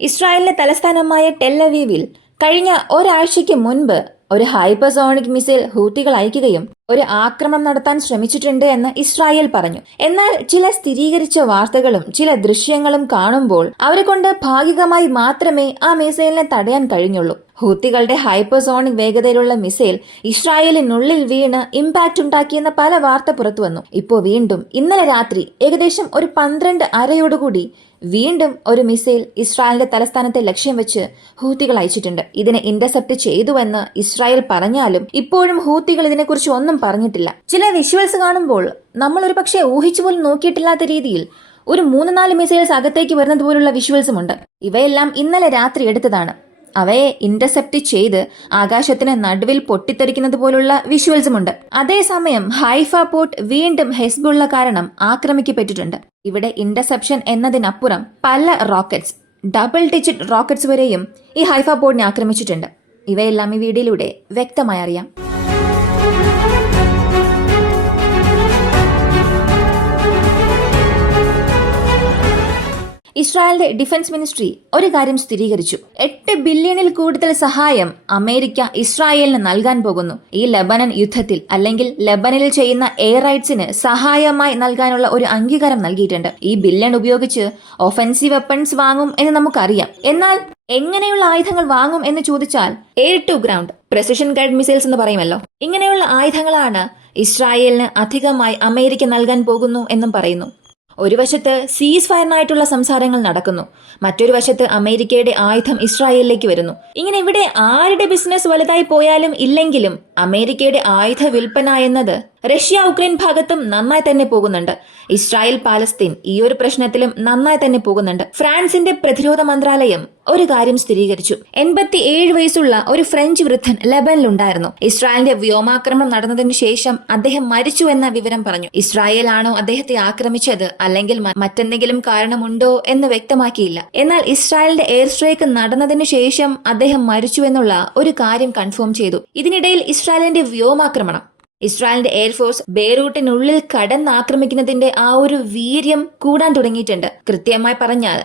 ഇസ്രായേലിന്റെ തലസ്ഥാനമായ ടെല്ലവീവിൽ കഴിഞ്ഞ ഒരാഴ്ചയ്ക്ക് മുൻപ് ഒരു ഹൈപ്പർസോണിക് മിസൈൽ ഹൂത്തികൾ അയക്കുകയും ഒരു ആക്രമണം നടത്താൻ ശ്രമിച്ചിട്ടുണ്ട് എന്ന് ഇസ്രായേൽ പറഞ്ഞു. എന്നാൽ ചില സ്ഥിരീകരിച്ച വാർത്തകളും ചില ദൃശ്യങ്ങളും കാണുമ്പോൾ അവരെ കൊണ്ട് ഭാഗികമായി മാത്രമേ ആ മിസൈലിനെ തടയാൻ കഴിഞ്ഞുള്ളൂ. ഹൂത്തികളുടെ ഹൈപ്പർസോണിക് വേഗതയിലുള്ള മിസൈൽ ഇസ്രായേലിനുള്ളിൽ വീണ് ഇമ്പാക്ട് ഉണ്ടാക്കിയെന്ന പല വാർത്ത പുറത്തുവന്നു. ഇപ്പോൾ വീണ്ടും ഇന്നലെ രാത്രി ഏകദേശം ഒരു 12:30 വീണ്ടും ഒരു മിസൈൽ ഇസ്രായേലിന്റെ തലസ്ഥാനത്തെ ലക്ഷ്യം വെച്ച് ഹൂത്തികൾ അയച്ചിട്ടുണ്ട്. ഇതിനെ ഇന്റർസെപ്റ്റ് ചെയ്തുവെന്ന് ഇസ്രായേൽ പറഞ്ഞാലും ഇപ്പോഴും ഹൂത്തികൾ ഇതിനെക്കുറിച്ച് ഒന്നും പറഞ്ഞിട്ടില്ല. ചില വിഷ്വൽസ് കാണുമ്പോൾ നമ്മൾ ഒരു പക്ഷേ ഊഹിച്ചു പോലും നോക്കിയിട്ടില്ലാത്ത രീതിയിൽ ഒരു 3-4 മിസൈൽസ് അകത്തേക്ക് വരുന്നത് പോലുള്ള വിഷ്വൽസും ഉണ്ട്. ഇവയെല്ലാം ഇന്നലെ രാത്രി എടുത്തതാണ്. അവയെ ഇന്റർസെപ്റ്റ് ചെയ്ത് ആകാശത്തിന് നടുവിൽ പൊട്ടിത്തെറിക്കുന്നത് പോലുള്ള വിഷ്വൽസുമുണ്ട്. അതേസമയം ഹൈഫ പോർട്ട് വീണ്ടും ഹെസ്ബുള്ള കാരണം ആക്രമിക്കപ്പെട്ടിട്ടുണ്ട്. ഇവിടെ ഇന്റർസെപ്ഷൻ എന്നതിനപ്പുറം പല റോക്കറ്റ്സ്, ഡബിൾ ഡിജിറ്റ് റോക്കറ്റ്സ് വരെയും ഈ ഹൈഫ പോർട്ടിനെ ആക്രമിച്ചിട്ടുണ്ട്. ഇവയെല്ലാം ഈ വീഡിയോയിലൂടെ വ്യക്തമായി അറിയാം. ഇസ്രായേലിന്റെ ഡിഫൻസ് മിനിസ്ട്രി ഒരു കാര്യം സ്ഥിരീകരിച്ചു. 8 ബില്യണിൽ കൂടുതൽ സഹായം അമേരിക്ക ഇസ്രായേലിന് നൽകാൻ പോകുന്നു. ഈ ലെബനൻ യുദ്ധത്തിൽ അല്ലെങ്കിൽ ലെബനിൽ ചെയ്യുന്ന എയർ റൈഡ്സിന് സഹായമായി നൽകാനുള്ള ഒരു അംഗീകാരം നൽകിയിട്ടുണ്ട്. ഈ ബില്യൺ ഉപയോഗിച്ച് ഒഫൻസീവ് വെപ്പൺസ് വാങ്ങും എന്ന് നമുക്കറിയാം. എന്നാൽ എങ്ങനെയുള്ള ആയുധങ്ങൾ വാങ്ങും എന്ന് ചോദിച്ചാൽ air to ground precision guide missiles എന്ന് പറയുമല്ലോ, ഇങ്ങനെയുള്ള ആയുധങ്ങളാണ് ഇസ്രായേലിന് അധികമായി അമേരിക്ക നൽകാൻ പോകുന്നു എന്നും പറയുന്നു. ഒരു വശത്ത് സീസ് ഫയറിനായിട്ടുള്ള സംസാരങ്ങൾ നടക്കുന്നു, മറ്റൊരു വശത്ത് അമേരിക്കയുടെ ആയുധം ഇസ്രായേലിലേക്ക് വരുന്നു. ഇങ്ങനെ ഇവിടെ ആരുടെ ബിസിനസ് വലുതായി പോയാലും ഇല്ലെങ്കിലും അമേരിക്കയുടെ ആയുധ വിൽപ്പന എന്നത് റഷ്യ ഉക്രൈൻ ഭാഗത്തും നന്നായി തന്നെ പോകുന്നുണ്ട്. ഇസ്രായേൽ പാലസ്തീൻ ഈ ഒരു പ്രശ്നത്തിലും നന്നായി തന്നെ പോകുന്നുണ്ട്. ഫ്രാൻസിന്റെ പ്രതിരോധ മന്ത്രാലയം ഒരു കാര്യം സ്ഥിരീകരിച്ചു. 87 വയസ്സുള്ള ഒരു ഫ്രഞ്ച് വൃദ്ധൻ ലെബനിലുണ്ടായിരുന്നു. ഇസ്രായേലിന്റെ വ്യോമാക്രമണം നടന്നതിനു ശേഷം അദ്ദേഹം മരിച്ചു എന്ന വിവരം പറഞ്ഞു. ഇസ്രായേൽ ആണോ അദ്ദേഹത്തെ ആക്രമിച്ചത് അല്ലെങ്കിൽ മറ്റെന്തെങ്കിലും കാരണമുണ്ടോ എന്ന് വ്യക്തമാക്കിയില്ല. എന്നാൽ ഇസ്രായേലിന്റെ എയർ സ്ട്രൈക്ക് നടന്നതിനു ശേഷം അദ്ദേഹം മരിച്ചു എന്നുള്ള ഒരു കാര്യം കൺഫേം ചെയ്തു. ഇതിനിടയിൽ ഇസ്രായേലിന്റെ വ്യോമാക്രമണം, ഇസ്രായേലിന്റെ എയർഫോഴ്സ് ബെയ്റൂട്ടിനുള്ളിൽ കടന്നാക്രമിക്കുന്നതിന്റെ ആ ഒരു വീര്യം കൂടാൻ തുടങ്ങിയിട്ടുണ്ട്. കൃത്യമായി പറഞ്ഞാൽ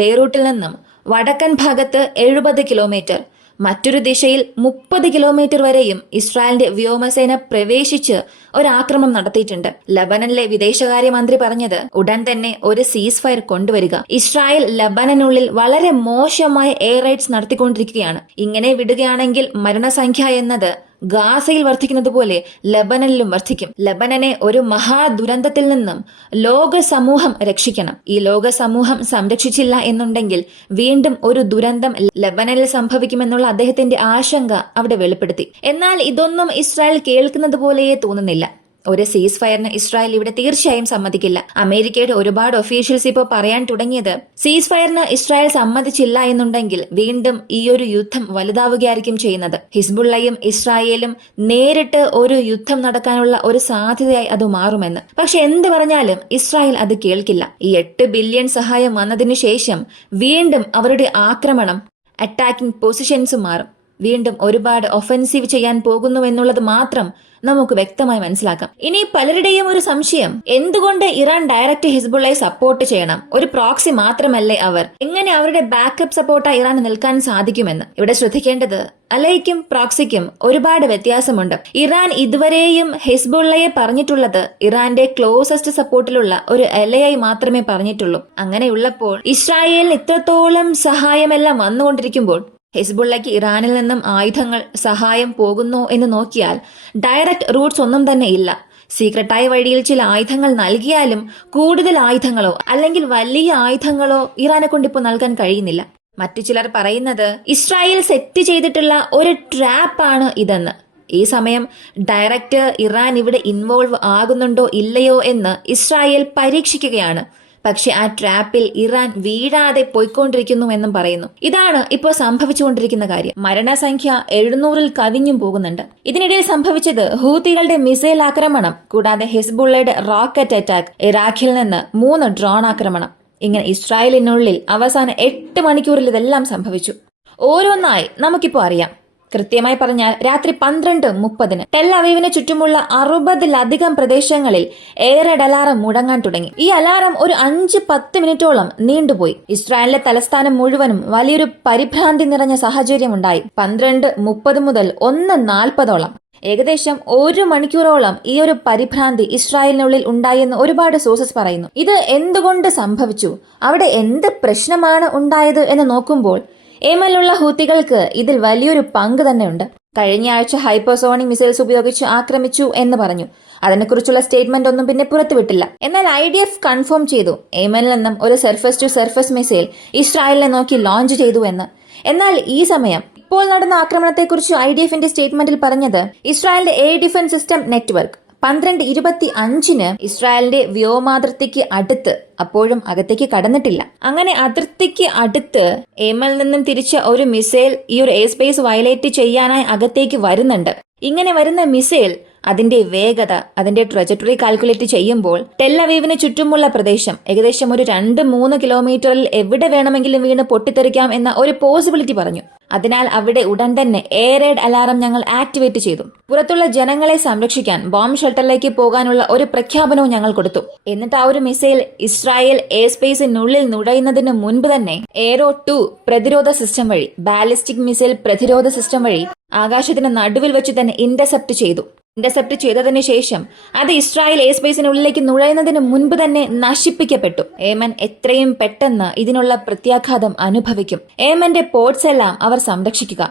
ബെയ്റൂട്ടിൽ നിന്നും വടക്കൻ ഭാഗത്ത് 70 കിലോമീറ്റർ, മറ്റൊരു ദിശയിൽ 30 കിലോമീറ്റർ വരെയും ഇസ്രായേലിന്റെ വ്യോമസേന പ്രവേശിച്ച് ഒരാക്രമണം നടത്തിയിട്ടുണ്ട്. ലബനനിലെ വിദേശകാര്യമന്ത്രി പറഞ്ഞത് ഉടൻ തന്നെ ഒരു സീസ് ഫയർ കൊണ്ടുവരിക. ഇസ്രായേൽ ലബനനുള്ളിൽ വളരെ മോശമായ എയർ റൈഡ്സ് നടത്തിക്കൊണ്ടിരിക്കുകയാണ്. ഇങ്ങനെ വിടുകയാണെങ്കിൽ മരണസംഖ്യ എന്നത് ഗാസയിൽ വർദ്ധിക്കുന്നത് പോലെ ലബനനിലും വർദ്ധിക്കും. ലബനനെ ഒരു മഹാദുരന്തത്തിൽ നിന്നും ലോക സമൂഹം രക്ഷിക്കണം. ഈ ലോക സമൂഹം സംരക്ഷിച്ചില്ല എന്നുണ്ടെങ്കിൽ വീണ്ടും ഒരു ദുരന്തം ലബനനിൽ സംഭവിക്കുമെന്നുള്ള അദ്ദേഹത്തിന്റെ ആശങ്ക അവിടെ വെളിപ്പെടുത്തി. എന്നാൽ ഇതൊന്നും ഇസ്രായേൽ കേൾക്കുന്നത് പോലെയേ തോന്നുന്നില്ല. ഒരു സീസ് ഫയറിന് ഇസ്രായേൽ ഇവിടെ തീർച്ചയായും സമ്മതിക്കില്ല. അമേരിക്കയുടെ ഒരുപാട് ഒഫീഷ്യൽസ് ഇപ്പോൾ പറയാൻ തുടങ്ങിയത് സീസ് ഫയറിന് ഇസ്രായേൽ സമ്മതിച്ചില്ല എന്നുണ്ടെങ്കിൽ വീണ്ടും ഈ ഒരു യുദ്ധം വലുതാവുകയായിരിക്കും ചെയ്യുന്നത്. ഹിസ്ബുള്ളയും ഇസ്രായേലും നേരിട്ട് ഒരു യുദ്ധം നടക്കാനുള്ള ഒരു സാധ്യതയായി അത് മാറുമെന്ന്. പക്ഷെ എന്ത് പറഞ്ഞാലും ഇസ്രായേൽ അത് കേൾക്കില്ല. ഈ 8 ബില്യൺ സഹായം വന്നതിനു ശേഷം വീണ്ടും അവരുടെ ആക്രമണം, അറ്റാക്കിംഗ് പൊസിഷൻസും മാറും. വീണ്ടും ഒരുപാട് ഒഫൻസീവ് ചെയ്യാൻ പോകുന്നുവെന്നുള്ളത് മാത്രം നമുക്ക് വ്യക്തമായി മനസ്സിലാക്കാം. ഇനി പലരുടെയും ഒരു സംശയം, എന്തുകൊണ്ട് ഇറാൻ ഡയറക്റ്റ് ഹിസ്ബുള്ളയെ സപ്പോർട്ട് ചെയ്യണം? ഒരു പ്രോക്സി മാത്രമല്ലേ അവർ? എങ്ങനെ അവരുടെ ബാക്കപ്പ് സപ്പോർട്ടായി ഇറാന് നിൽക്കാൻ സാധിക്കുമെന്ന്? ഇവിടെ ശ്രദ്ധിക്കേണ്ടത് അലയ്ക്കും പ്രോക്സിക്കും ഒരുപാട് വ്യത്യാസമുണ്ട്. ഇറാൻ ഇതുവരെയും ഹിസ്ബുള്ളയെ പറഞ്ഞിട്ടുള്ളത് ഇറാന്റെ ക്ലോസസ്റ്റ് സപ്പോർട്ടിലുള്ള ഒരു അലയായി മാത്രമേ പറഞ്ഞിട്ടുള്ളൂ. അങ്ങനെയുള്ളപ്പോൾ ഇസ്രായേലിന് ഇത്രത്തോളം സഹായമെല്ലാം വന്നുകൊണ്ടിരിക്കുമ്പോൾ ഹിസ്ബുള്ളയ്ക്ക് ഇറാനിൽ നിന്നും ആയുധങ്ങൾ സഹായം പോകുന്നോ എന്ന് നോക്കിയാൽ ഡയറക്റ്റ് റൂട്ട്സ് ഒന്നും തന്നെ ഇല്ല. സീക്രട്ടായ വഴിയിൽ ചില ആയുധങ്ങൾ നൽകിയാലും കൂടുതൽ ആയുധങ്ങളോ അല്ലെങ്കിൽ വലിയ ആയുധങ്ങളോ ഇറാനെ കൊണ്ടിപ്പോൾ നൽകാൻ കഴിയുന്നില്ല. മറ്റു ചിലർ പറയുന്നത് ഇസ്രായേൽ സെറ്റ് ചെയ്തിട്ടുള്ള ഒരു ട്രാപ്പാണ് ഇതെന്ന്. ഈ സമയം ഡയറക്റ്റ് ഇറാൻ ഇവിടെ ഇൻവോൾവ് ആകുന്നുണ്ടോ ഇല്ലയോ എന്ന് ഇസ്രായേൽ പരീക്ഷിക്കുകയാണ്. പക്ഷെ ആ ട്രാപ്പിൽ ഇറാൻ വീഴാതെ പോയിക്കൊണ്ടിരിക്കുന്നു എന്നും പറയുന്നു. ഇതാണ് ഇപ്പോൾ സംഭവിച്ചുകൊണ്ടിരിക്കുന്ന കാര്യം. മരണസംഖ്യ 700-ൽ കവിഞ്ഞും പോകുന്നുണ്ട്. ഇതിനിടയിൽ സംഭവിച്ചത് ഹൂത്തികളുടെ മിസൈൽ ആക്രമണം, കൂടാതെ ഹിസ്ബുള്ളയുടെ റോക്കറ്റ് അറ്റാക്ക്, ഇറാഖിൽ നിന്ന് 3 ഡ്രോൺ ആക്രമണം. ഇങ്ങനെ ഇസ്രായേലിനുള്ളിൽ അവസാന 8 മണിക്കൂറിൽ ഇതെല്ലാം സംഭവിച്ചു. ഓരോന്നായി നമുക്കിപ്പോൾ അറിയാം. കൃത്യമായി പറഞ്ഞാൽ രാത്രി 12:30 ടെൽ അവീവിന് ചുറ്റുമുള്ള 60-ലധികം പ്രദേശങ്ങളിൽ എയർ റെഡ് അലാറം മുഴങ്ങാൻ തുടങ്ങി. ഈ അലാറം ഒരു 5-10 മിനിറ്റോളം നീണ്ടുപോയി. ഇസ്രായേലിലെ തലസ്ഥാനം മുഴുവനും വലിയൊരു പരിഭ്രാന്തി നിറഞ്ഞ സാഹചര്യമുണ്ടായി. 12:30 മുതൽ 1:40 ഏകദേശം 1 മണിക്കൂറോളം ഈ ഒരു പരിഭ്രാന്തി ഇസ്രായേലിനുള്ളിൽ ഉണ്ടായെന്ന് ഒരുപാട് സോഴ്സസ് പറയുന്നു. ഇത് എന്തുകൊണ്ട് സംഭവിച്ചു, അവിടെ എന്ത് പ്രശ്നമാണ് ഉണ്ടായത് എന്ന് നോക്കുമ്പോൾ യമനിലുള്ള ഹൂത്തികൾക്ക് ഇതിൽ വലിയൊരു പങ്ക് തന്നെയുണ്ട്. കഴിഞ്ഞ ആഴ്ച ഹൈപ്പർസോണിക് മിസൈൽസ് ഉപയോഗിച്ച് ആക്രമിച്ചു എന്ന് പറഞ്ഞു. അതിനെക്കുറിച്ചുള്ള സ്റ്റേറ്റ്മെന്റ് ഒന്നും പിന്നെ പുറത്തുവിട്ടില്ല. എന്നാൽ IDF കൺഫേം ചെയ്തു യമനിൽ നിന്നും ഒരു സർഫസ് ടു സർഫസ് മിസൈൽ ഇസ്രായേലിനെ നോക്കി ലോഞ്ച് ചെയ്തു എന്ന്. എന്നാൽ ഈ സമയം ഇപ്പോൾ നടന്ന ആക്രമണത്തെക്കുറിച്ച് IDFന്റെ സ്റ്റേറ്റ്മെന്റിൽ പറഞ്ഞത് ഇസ്രായേലിന്റെ എയർ ഡിഫൻസ് സിസ്റ്റം നെറ്റ്വർക്ക് 12:25 ഇസ്രായേലിന്റെ വ്യോമാതിർത്തിക്ക് അടുത്ത്, അപ്പോഴും അകത്തേക്ക് കടന്നിട്ടില്ല. അങ്ങനെ അതിർത്തിക്ക് അടുത്ത് യമനിൽ നിന്നും തിരിച്ച ഒരു മിസൈൽ ഈ ഒരു എയർ സ്പേസ് വയലേറ്റ് ചെയ്യാനായി അകത്തേക്ക് വരുന്നുണ്ട്. ഇങ്ങനെ വരുന്ന മിസൈൽ അതിന്റെ വേഗത, അതിന്റെ ട്രജക്ടറി കാൽക്കുലേറ്റ് ചെയ്യുമ്പോൾ ടെൽ അവീവിന് ചുറ്റുമുള്ള പ്രദേശം ഏകദേശം ഒരു 2-3 കിലോമീറ്ററിൽ എവിടെ വേണമെങ്കിലും വീണ് പൊട്ടിത്തെറിക്കാം എന്ന ഒരു പോസിബിലിറ്റി പറഞ്ഞു. അതിനാൽ അവിടെ ഉടൻ തന്നെ എയർ റെഡ് അലാറം ഞങ്ങൾ ആക്ടിവേറ്റ് ചെയ്തു. പുറത്തുള്ള ജനങ്ങളെ സംരക്ഷിക്കാൻ ബോംബ് ഷെൽട്ടറിലേക്ക് പോകാനുള്ള ഒരു പ്രഖ്യാപനവും ഞങ്ങൾ കൊടുത്തു. എന്നിട്ട് ആ ഒരു മിസൈൽ ഇസ്രായേൽ എയർ സ്പേസിനുള്ളിൽ നുഴയുന്നതിന് മുൻപ് തന്നെ എയ്റോ 2 പ്രതിരോധ സിസ്റ്റം വഴി, ബാലിസ്റ്റിക് മിസൈൽ പ്രതിരോധ സിസ്റ്റം വഴി ആകാശത്തിന് നടുവിൽ വെച്ച് തന്നെ ഇന്റർസെപ്റ്റ് ചെയ്തതിനു ശേഷം അത് ഇസ്രായേൽ എയർ സ്പേസിനുള്ളിലേക്ക് നുഴയുന്നതിന് മുൻപ് തന്നെ നശിപ്പിക്കപ്പെട്ടു. യമൻ എത്രയും പെട്ടെന്ന് ഇതിനുള്ള പ്രത്യാഘാതം അനുഭവിക്കും. യമന്റെ പോർട്സ് എല്ലാം അവർ സംരക്ഷിക്കുക.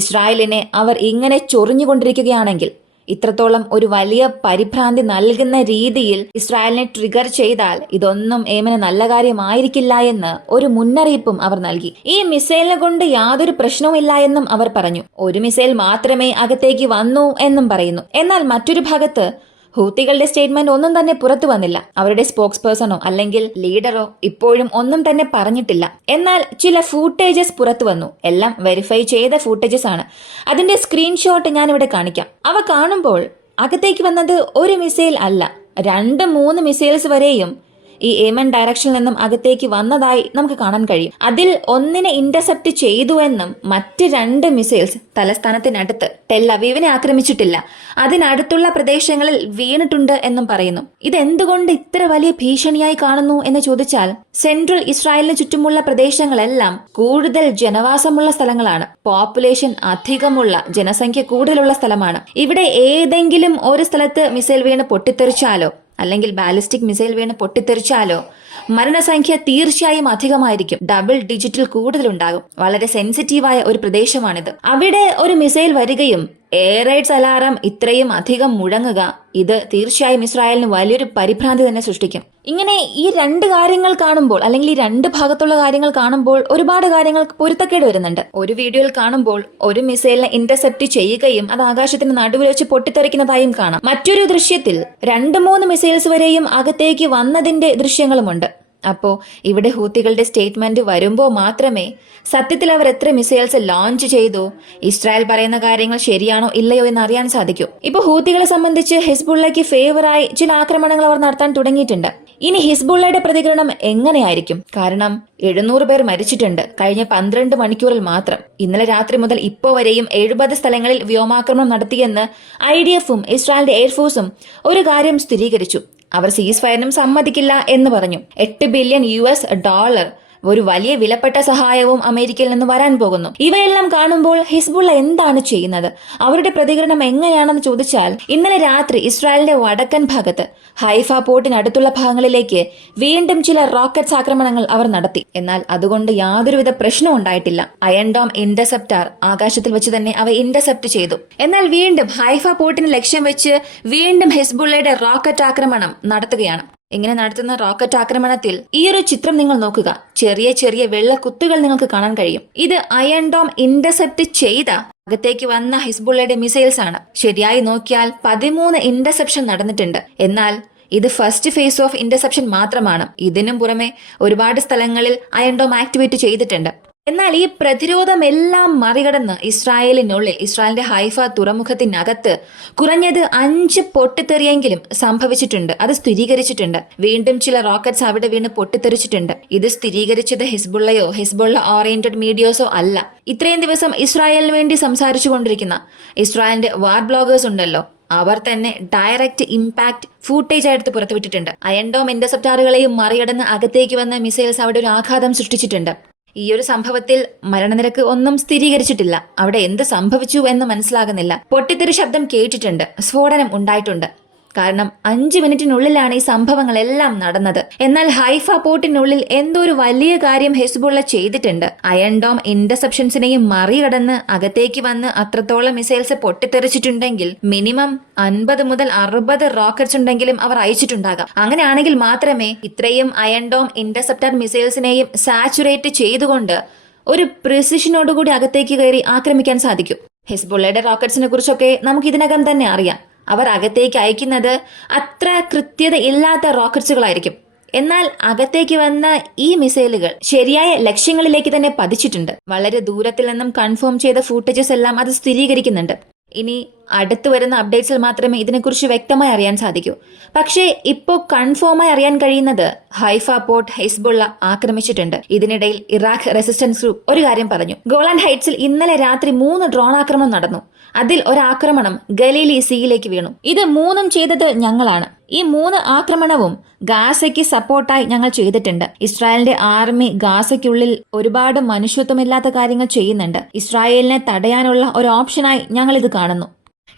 ഇസ്രായേലിനെ അവർ ഇങ്ങനെ ചൊറിഞ്ഞുകൊണ്ടിരിക്കുകയാണെങ്കിൽ, ഇത്രത്തോളം ഒരു വലിയ പരിഭ്രാന്തി നൽകുന്ന രീതിയിൽ ഇസ്രായേലിനെ ട്രിഗർ ചെയ്താൽ ഇതൊന്നും യമന് നല്ല കാര്യമായിരിക്കില്ല എന്ന് ഒരു മുന്നറിയിപ്പും അവർ നൽകി. ഈ മിസൈലിനെ കൊണ്ട് യാതൊരു പ്രശ്നവുമില്ല എന്നും അവർ പറഞ്ഞു. ഒരു മിസൈൽ മാത്രമേ അകത്തേക്ക് വന്നു എന്നും പറയുന്നു. എന്നാൽ മറ്റൊരു ഭാഗത്ത് ഹൂത്തികളുടെ സ്റ്റേറ്റ്മെന്റ് ഒന്നും തന്നെ പുറത്തു വന്നില്ല. അവരുടെ സ്പോക്സ് പേഴ്സണോ അല്ലെങ്കിൽ ലീഡറോ ഇപ്പോഴും ഒന്നും തന്നെ പറഞ്ഞിട്ടില്ല. എന്നാൽ ചില ഫൂട്ടേജസ് പുറത്തു വന്നു. എല്ലാം വെരിഫൈ ചെയ്ത ഫൂട്ടേജസ് ആണ്. അതിന്റെ സ്ക്രീൻഷോട്ട് ഞാനിവിടെ കാണിക്കാം. അവ കാണുമ്പോൾ അകത്തേക്ക് വന്നത് ഒരു മിസൈൽ അല്ല, 2-3 മിസൈൽസ് വരെയും ഈ യമൻ ഡയറക്ഷനിൽ നിന്നും അകത്തേക്ക് വന്നതായി നമുക്ക് കാണാൻ കഴിയും. അതിൽ ഒന്നിനെ ഇന്റർസെപ്റ്റ് ചെയ്തു എന്നും മറ്റ് 2 മിസൈൽസ് തലസ്ഥാനത്തിനടുത്ത് ടെൽ അവീവിനെ ആക്രമിച്ചിട്ടില്ല, അതിനടുത്തുള്ള പ്രദേശങ്ങളിൽ വീണിട്ടുണ്ട് എന്നും പറയുന്നു. ഇതെന്തുകൊണ്ട് ഇത്ര വലിയ ഭീഷണിയായി കാണുന്നു എന്ന് ചോദിച്ചാൽ, സെൻട്രൽ ഇസ്രായേലിന് ചുറ്റുമുള്ള പ്രദേശങ്ങളെല്ലാം കൂടുതൽ ജനവാസമുള്ള സ്ഥലങ്ങളാണ്. പോപ്പുലേഷൻ അധികമുള്ള, ജനസംഖ്യ കൂടുതലുള്ള സ്ഥലമാണ്. ഇവിടെ ഏതെങ്കിലും ഒരു സ്ഥലത്ത് മിസൈൽ വീണ് പൊട്ടിത്തെറിച്ചാലോ അല്ലെങ്കിൽ ബാലിസ്റ്റിക് മിസൈൽ വീണ് പൊട്ടിത്തെറിച്ചാലോ മരണസംഖ്യ തീർച്ചയായും അധികമായിരിക്കും. ഡബിൾ ഡിജിറ്റിൽ കൂടുതലുണ്ടാകും. വളരെ സെൻസിറ്റീവായ ഒരു പ്രദേശമാണിത്. അവിടെ ഒരു മിസൈൽ വരികയും എയർ റൈഡ്സ് അലാറം ഇത്രയും അധികം മുഴങ്ങുക, ഇത് തീർച്ചയായും ഇസ്രായേലിന് വലിയൊരു പരിഭ്രാന്തി തന്നെ സൃഷ്ടിക്കും. ഇങ്ങനെ ഈ 2 കാര്യങ്ങൾ കാണുമ്പോൾ, അല്ലെങ്കിൽ ഈ 2 ഭാഗത്തുള്ള കാര്യങ്ങൾ കാണുമ്പോൾ ഒരുപാട് കാര്യങ്ങൾക്ക് പൊരുത്തക്കേട് വരുന്നുണ്ട്. ഒരു വീഡിയോയിൽ കാണുമ്പോൾ ഒരു മിസൈലിനെ ഇന്റർസെപ്റ്റ് ചെയ്യുകയും അത് ആകാശത്തിന് നടുവിൽ വെച്ച് പൊട്ടിത്തെറിക്കുന്നതായും കാണാം. മറ്റൊരു ദൃശ്യത്തിൽ 2-3 മിസൈൽസ് വരെയും അകത്തേക്ക് വന്നതിന്റെ ദൃശ്യങ്ങളുമുണ്ട്. അപ്പോ ഇവിടെ ഹൂത്തികളുടെ സ്റ്റേറ്റ്മെന്റ് വരുമ്പോൾ മാത്രമേ സത്യത്തിൽ അവർ എത്ര മിസൈൽസ് ലോഞ്ച് ചെയ്തു, ഇസ്രായേൽ പറയുന്ന കാര്യങ്ങൾ ശരിയാണോ ഇല്ലയോ എന്ന് അറിയാൻ സാധിക്കൂ. ഇപ്പൊ ഹൂത്തികളെ സംബന്ധിച്ച് ഹിസ്ബുള്ളയ്ക്ക് ഫേവറായി ചില ആക്രമണങ്ങൾ അവർ നടത്താൻ തുടങ്ങിയിട്ടുണ്ട്. ഇനി ഹിസ്ബുള്ളയുടെ പ്രതികരണം എങ്ങനെയായിരിക്കും? കാരണം 700 പേർ മരിച്ചിട്ടുണ്ട് കഴിഞ്ഞ 12 മണിക്കൂറിൽ മാത്രം. ഇന്നലെ രാത്രി മുതൽ ഇപ്പോൾ വരെയും 70 സ്ഥലങ്ങളിൽ വ്യോമാക്രമണം നടത്തിയെന്ന് IDFും ഇസ്രായേലിന്റെ എയർഫോഴ്സും ഒരു കാര്യം സ്ഥിരീകരിച്ചു. അവർ സീസ് ഫയറിനും സമ്മതിക്കില്ല എന്ന് പറഞ്ഞു. $8 ബില്യൺ ഒരു വലിയ വിലപ്പെട്ട സഹായവും അമേരിക്കയിൽ നിന്ന് വരാൻ പോകുന്നു. ഇവയെല്ലാം കാണുമ്പോൾ ഹിസ്ബുള്ള എന്താണ് ചെയ്യുന്നത്, അവരുടെ പ്രതികരണം എങ്ങനെയാണെന്ന് ചോദിച്ചാൽ, ഇന്നലെ രാത്രി ഇസ്രായേലിന്റെ വടക്കൻ ഭാഗത്ത് ഹൈഫ പോർട്ടിനടുത്തുള്ള ഭാഗങ്ങളിലേക്ക് വീണ്ടും ചില റോക്കറ്റ്സ് ആക്രമണങ്ങൾ അവർ നടത്തി. എന്നാൽ അതുകൊണ്ട് യാതൊരുവിധ പ്രശ്നവും ഉണ്ടായിട്ടില്ല. അയൺ ഡോം ഇന്റർസെപ്റ്റർ ആകാശത്തിൽ വെച്ച് തന്നെ അവ ഇന്റർസെപ്റ്റ് ചെയ്തു. എന്നാൽ വീണ്ടും ഹൈഫ പോർട്ടിന് ലക്ഷ്യം വെച്ച് വീണ്ടും ഹിസ്ബുള്ളയുടെ റോക്കറ്റ് ആക്രമണം നടത്തുകയാണ്. ഇങ്ങനെ നടത്തുന്ന റോക്കറ്റ് ആക്രമണത്തിൽ ഈ ഒരു ചിത്രം നിങ്ങൾ നോക്കുക. ചെറിയ ചെറിയ വെള്ള കുത്തുകൾ നിങ്ങൾക്ക് കാണാൻ കഴിയും. ഇത് അയൺ ഡോം ഇന്റർസെപ്റ്റ് ചെയ്ത അകത്തേക്ക് വന്ന ഹിസ്ബുള്ളയുടെ മിസൈൽസ് ആണ്. ശരിയായി നോക്കിയാൽ 13 ഇന്റർസെപ്ഷൻ നടന്നിട്ടുണ്ട്. എന്നാൽ ഇത് ഫസ്റ്റ് ഫേസ് ഓഫ് ഇന്റർസെപ്ഷൻ മാത്രമാണ്. ഇതിനും പുറമെ ഒരുപാട് സ്ഥലങ്ങളിൽ അയൺ ഡോം ആക്ടിവേറ്റ് ചെയ്തിട്ടുണ്ട്. എന്നാൽ ഈ പ്രതിരോധമെല്ലാം മറികടന്ന് ഇസ്രായേലിന്റെ ഹൈഫ തുറമുഖത്തിനകത്ത് കുറഞ്ഞത് 5 പൊട്ടിത്തെറിയെങ്കിലും സംഭവിച്ചിട്ടുണ്ട്. അത് സ്ഥിരീകരിച്ചിട്ടുണ്ട്. വീണ്ടും ചില റോക്കറ്റ്സ് അവിടെ വീണ് പൊട്ടിത്തെറിച്ചിട്ടുണ്ട്. ഇത് സ്ഥിരീകരിച്ചത് ഹിസ്ബുള്ള ഓറിയന്റഡ് മീഡിയോസോ അല്ല. ഇത്രയും ദിവസം ഇസ്രായേലിന് വേണ്ടി സംസാരിച്ചു കൊണ്ടിരിക്കുന്ന ഇസ്രായേലിന്റെ വാർ ബ്ലോഗേഴ്സ് ഉണ്ടല്ലോ, അവർ തന്നെ ഡയറക്റ്റ് ഇമ്പാക്ട് ഫൂട്ടേജ് എടുത്ത് പുറത്തുവിട്ടിട്ടുണ്ട്. അയൺഡോം ഇന്റർസെപ്റ്ററുകളെയും മറികടന്ന് അകത്തേക്ക് വന്ന മിസൈൽസ് അവിടെ ഒരു ആഘാതം സൃഷ്ടിച്ചിട്ടുണ്ട്. ഈ ഒരു സംഭവത്തിൽ മരണനിരക്ക് ഒന്നും സ്ഥിരീകരിച്ചിട്ടില്ല. അവിടെ എന്ത് സംഭവിച്ചു എന്ന് മനസ്സിലാകുന്നില്ല. പൊട്ടിത്തെറി ശബ്ദം കേട്ടിട്ടുണ്ട്, സ്ഫോടനം ഉണ്ടായിട്ടുണ്ട്. കാരണം 5 മിനിറ്റിനുള്ളിലാണ് ഈ സംഭവങ്ങളെല്ലാം നടന്നത്. എന്നാൽ ഹൈഫ പോർട്ടിനുള്ളിൽ എന്തോ ഒരു വലിയ കാര്യം ഹിസ്ബുള്ള ചെയ്തിട്ടുണ്ട്. അയൺഡോം ഇന്റർസെപ്ഷൻസിനെയും മറികടന്ന് അകത്തേക്ക് വന്ന് അത്രത്തോളം മിസൈൽസ് പൊട്ടിത്തെറിച്ചിട്ടുണ്ടെങ്കിൽ മിനിമം 50 മുതൽ 60 റോക്കറ്റ്സ് ഉണ്ടെങ്കിലും അവർ അയച്ചിട്ടുണ്ടാകാം. അങ്ങനെയാണെങ്കിൽ മാത്രമേ ഇത്രയും അയൺഡോം ഇന്റർസെപ്റ്റർ മിസൈൽസിനെയും സാച്ചുറേറ്റ് ചെയ്തുകൊണ്ട് ഒരു പ്രിസിഷനോടുകൂടി അകത്തേക്ക് കയറി ആക്രമിക്കാൻ സാധിക്കൂ. ഹിസ്ബുള്ളയുടെ റോക്കറ്റ്സിനെ കുറിച്ചൊക്കെ നമുക്ക് ഇതിനകം തന്നെ അറിയാം. അവർ അകത്തേക്ക് അയക്കുന്നത് അത്ര കൃത്യത ഇല്ലാത്ത റോക്കറ്റ്സുകളായിരിക്കും. എന്നാൽ അകത്തേക്ക് വന്ന ഈ മിസൈലുകൾ ശരിയായ ലക്ഷ്യങ്ങളിലേക്ക് തന്നെ പതിച്ചിട്ടുണ്ട്. വളരെ ദൂരത്തിൽ നിന്നും കൺഫേം ചെയ്ത ഫൂട്ടേജസ് എല്ലാം അത് സ്ഥിരീകരിക്കുന്നുണ്ട്. ഇനി അടുത്തു വരുന്ന അപ്ഡേറ്റ്സിൽ മാത്രമേ ഇതിനെക്കുറിച്ച് വ്യക്തമായി അറിയാൻ സാധിക്കൂ. പക്ഷേ ഇപ്പോൾ കൺഫേമായി അറിയാൻ കഴിയുന്നത് ഹൈഫ പോർട്ട് ഹിസ്ബുള്ള ആക്രമിച്ചിട്ടുണ്ട്. ഇതിനിടയിൽ ഇറാഖ് റെസിസ്റ്റൻസ് ഗ്രൂപ്പ് ഒരു കാര്യം പറഞ്ഞു. ഗോലാൻ ഹൈറ്റ്സിൽ ഇന്നലെ രാത്രി 3 ഡ്രോൺ ആക്രമണം നടന്നു. അതിൽ ഒരാക്രമണം ഗലീലി സീയിലേക്ക് വീണു. ഇത് 3ഉം ചെയ്തത് ഞങ്ങളാണ്. ഈ 3 ആക്രമണവും ഗാസയ്ക്ക് സപ്പോർട്ടായി ഞങ്ങൾ ചെയ്തിട്ടുണ്ട്. ഇസ്രായേലിന്റെ ആർമി ഗാസയ്ക്കുള്ളിൽ ഒരുപാട് മനുഷ്യത്വമില്ലാത്ത കാര്യങ്ങൾ ചെയ്യുന്നുണ്ട്. ഇസ്രായേലിനെ തടയാനുള്ള ഒരു ഓപ്ഷനായി ഞങ്ങൾ ഇത് കാണുന്നു.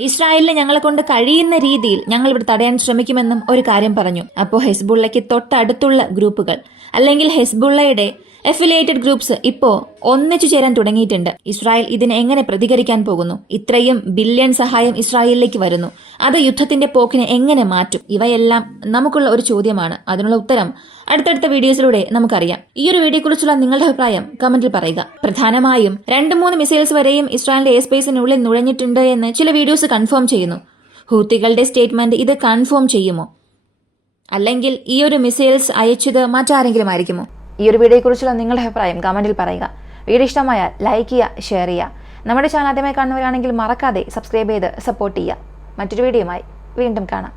ഇസ്രായേലിനെ ഞങ്ങളെ കൊണ്ട് കഴിയുന്ന രീതിയിൽ ഞങ്ങൾ ഇവിടെ തടയാൻ ശ്രമിക്കുമെന്നും ഒരു കാര്യം പറഞ്ഞു. അപ്പോൾ ഹിസ്ബുള്ളയ്ക്ക് തൊട്ടടുത്തുള്ള ഗ്രൂപ്പുകൾ അല്ലെങ്കിൽ ഹിസ്ബുള്ളയുടെ അഫിലിയേറ്റഡ് ഗ്രൂപ്പ്സ് ഇപ്പോ ഒന്നിച്ചു ചേരാൻ തുടങ്ങിയിട്ടുണ്ട്. ഇസ്രായേൽ ഇതിനെ എങ്ങനെ പ്രതികരിക്കാൻ പോകുന്നു? ഇത്രയും ബില്യൺ സഹായം ഇസ്രായേലിലേക്ക് വരുന്നു. അത് യുദ്ധത്തിന്റെ പോക്കിനെ എങ്ങനെ മാറ്റും? ഇവയെല്ലാം നമുക്കുള്ള ഒരു ചോദ്യമാണ്. അതിനുള്ള ഉത്തരം അടുത്തടുത്ത വീഡിയോസിലൂടെ നമുക്കറിയാം. ഈ ഒരു വീഡിയോയെക്കുറിച്ചുള്ള നിങ്ങളുടെ അഭിപ്രായം കമന്റിൽ പറയുക. പ്രധാനമായും 2-3 മിസൈൽസ് വരെയും ഇസ്രായേലിന്റെ എയർ സ്പേസിനുള്ളിൽ നുഴഞ്ഞിട്ടുണ്ട് എന്ന് ചില വീഡിയോസ് കൺഫേം ചെയ്യുന്നു. ഹൂത്തികളുടെ സ്റ്റേറ്റ്മെന്റ് ഇത് കൺഫേം ചെയ്യുമോ? അല്ലെങ്കിൽ ഈ ഒരു മിസൈൽസ് അയച്ചത് മറ്റാരെങ്കിലും ആയിരിക്കുമോ? ഈ ഒരു വീഡിയോയെക്കുറിച്ചുള്ള നിങ്ങളുടെ അഭിപ്രായം കമന്റിൽ പറയുക. വീഡിയോ ഇഷ്ടമായാൽ ലൈക്ക് ചെയ്യുക, ഷെയർ ചെയ്യുക. നമ്മുടെ ചാനൽ ആദ്യമായി കാണുന്നവരാണെങ്കിൽ മറക്കാതെ സബ്സ്ക്രൈബ് ചെയ്ത് സപ്പോർട്ട് ചെയ്യുക. മറ്റൊരു വീഡിയോയുമായി വീണ്ടും കാണാം.